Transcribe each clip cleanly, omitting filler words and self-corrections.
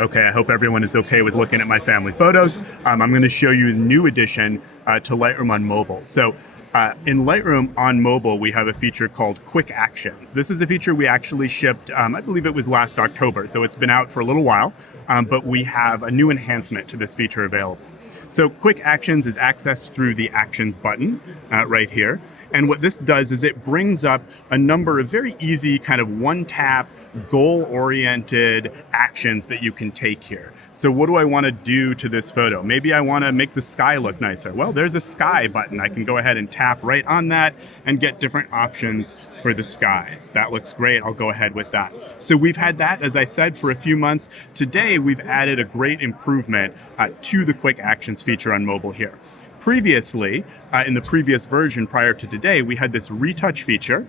Okay, I hope everyone is okay with looking at my family photos. I'm going to show you the new addition to Lightroom on mobile. So in Lightroom on mobile, we have a feature called Quick Actions. This is a feature we actually shipped, I believe it was last October, so it's been out for a little while, but we have a new enhancement to this feature available. So Quick Actions is accessed through the Actions button right here. And what this does is it brings up a number of very easy kind of one-tap, goal-oriented actions that you can take here. So what do I want to do to this photo? Maybe I want to make the sky look nicer. Well, there's a sky button. I can go ahead and tap right on that and get different options for the sky. That looks great. I'll go ahead with that. So we've had that, as I said, for a few months. Today, we've added a great improvement to the Quick Actions feature on mobile here. Previously, in the previous version prior to today, we had this retouch feature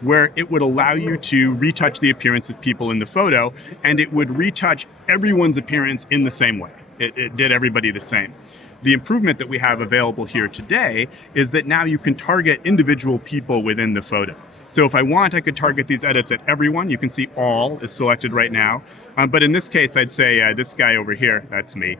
where it would allow you to retouch the appearance of people in the photo, and it would retouch everyone's appearance in the same way. It did everybody the same. The improvement that we have available here today is that now you can target individual people within the photo. So if I want, I could target these edits at everyone. You can see all is selected right now. But in this case, I'd say this guy over here, that's me,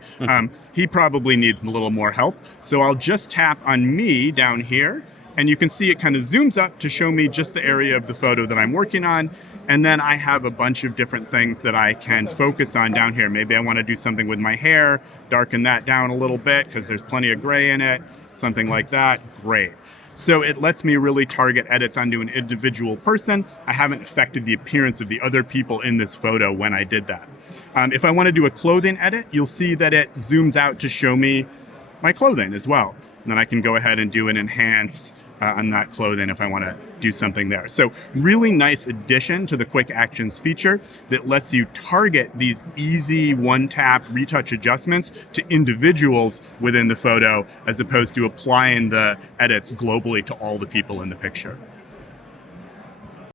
he probably needs a little more help. So I'll just tap on me down here, and you can see it kind of zooms up to show me just the area of the photo that I'm working on. And then I have a bunch of different things that I can focus on down here. Maybe I want to do something with my hair, darken that down a little bit because there's plenty of gray in it, something like that. Great. So it lets me really target edits onto an individual person. I haven't affected the appearance of the other people in this photo when I did that. If I want to do a clothing edit, you'll see that it zooms out to show me my clothing as well. And then I can go ahead and do an enhance on that clothing if I want to do something there. So really nice addition to the Quick Actions feature that lets you target these easy one-tap retouch adjustments to individuals within the photo as opposed to applying the edits globally to all the people in the picture.